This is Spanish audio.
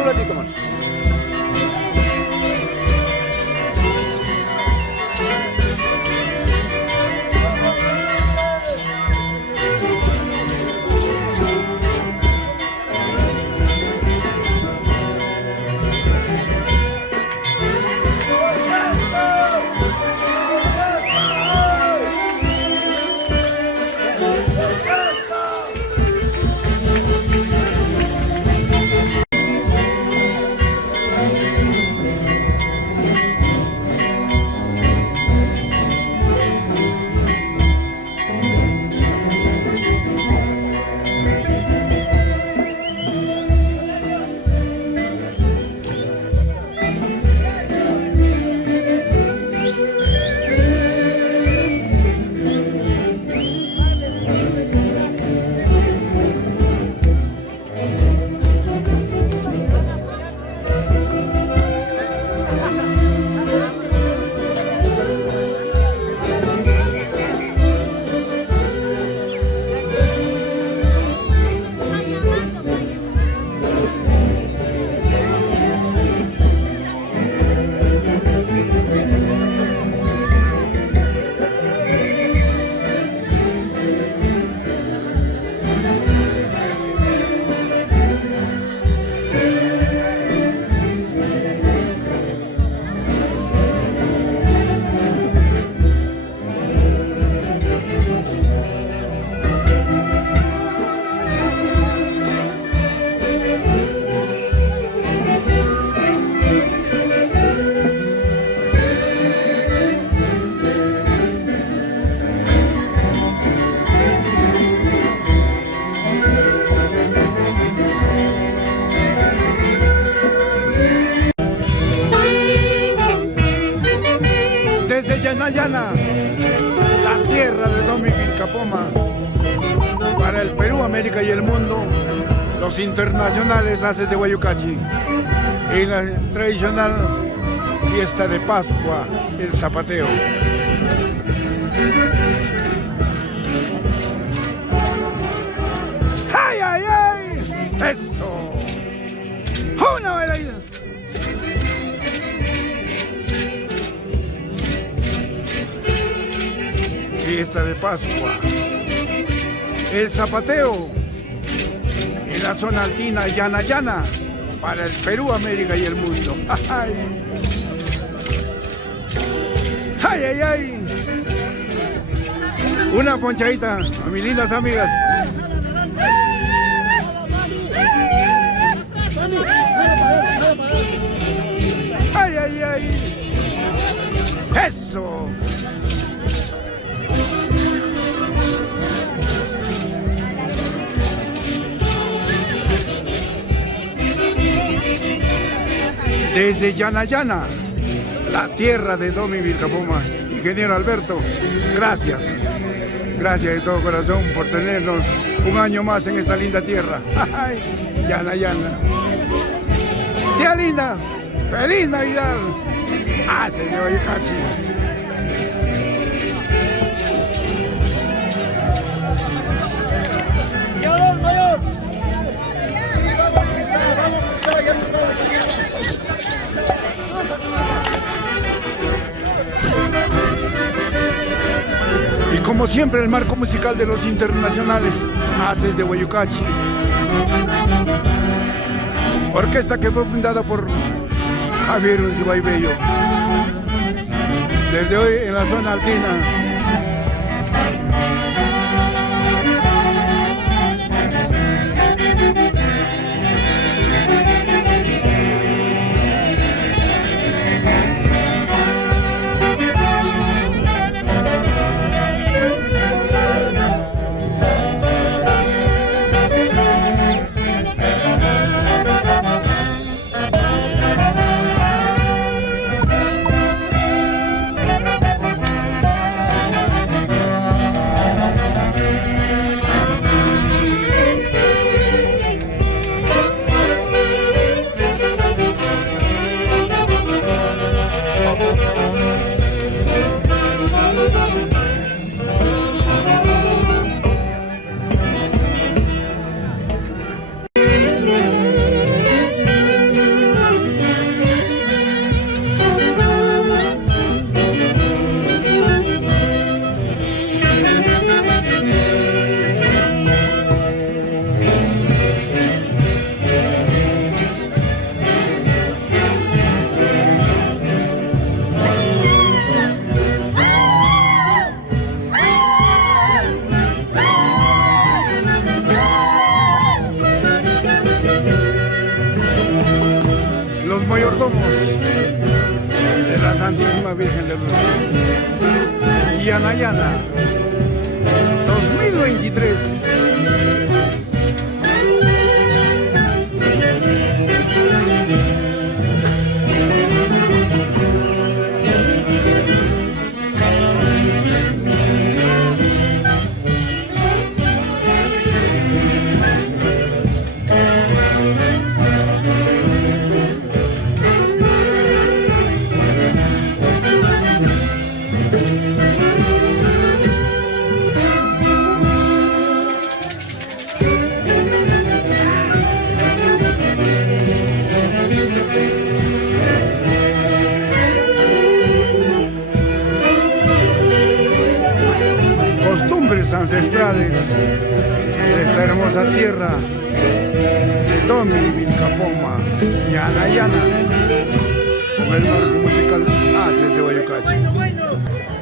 Un ratito más. Desde Yanayana, la tierra de Domi Vilcapoma, para el Perú, América y el mundo, los internacionales haces de Guayucachi y la tradicional fiesta de Pascua, el zapateo. ¡Ay, ay, ay! ¡Eso! ¡Una bailarina! Fiesta de Pascua, el zapateo en la zona altina Yanayana para el Perú, América y el mundo. ¡Ay, ay, ay! Ay. Una ponchadita a mis lindas amigas. ¡Ay, ay, ay! ¡Eso! Desde Yanayana, la tierra de Domi Vilcapoma, ingeniero Alberto, gracias. Gracias de todo corazón por tenernos un año más en esta linda tierra. ¡Ay! Yanayana. Tía linda, feliz Navidad. ¡Ah, señor Icachi! como siempre, el marco musical de los internacionales, Haces de Guayucachi. Orquesta que fue fundada por Javier Bello. Desde hoy en la zona altina. Los mayordomos de la Santísima Virgen de Luz. Yanayana 2023. Costumbres ancestrales de esta hermosa tierra de Domi Vilcapoma, Yanayana, con el marco musical Haces de Guayucachi.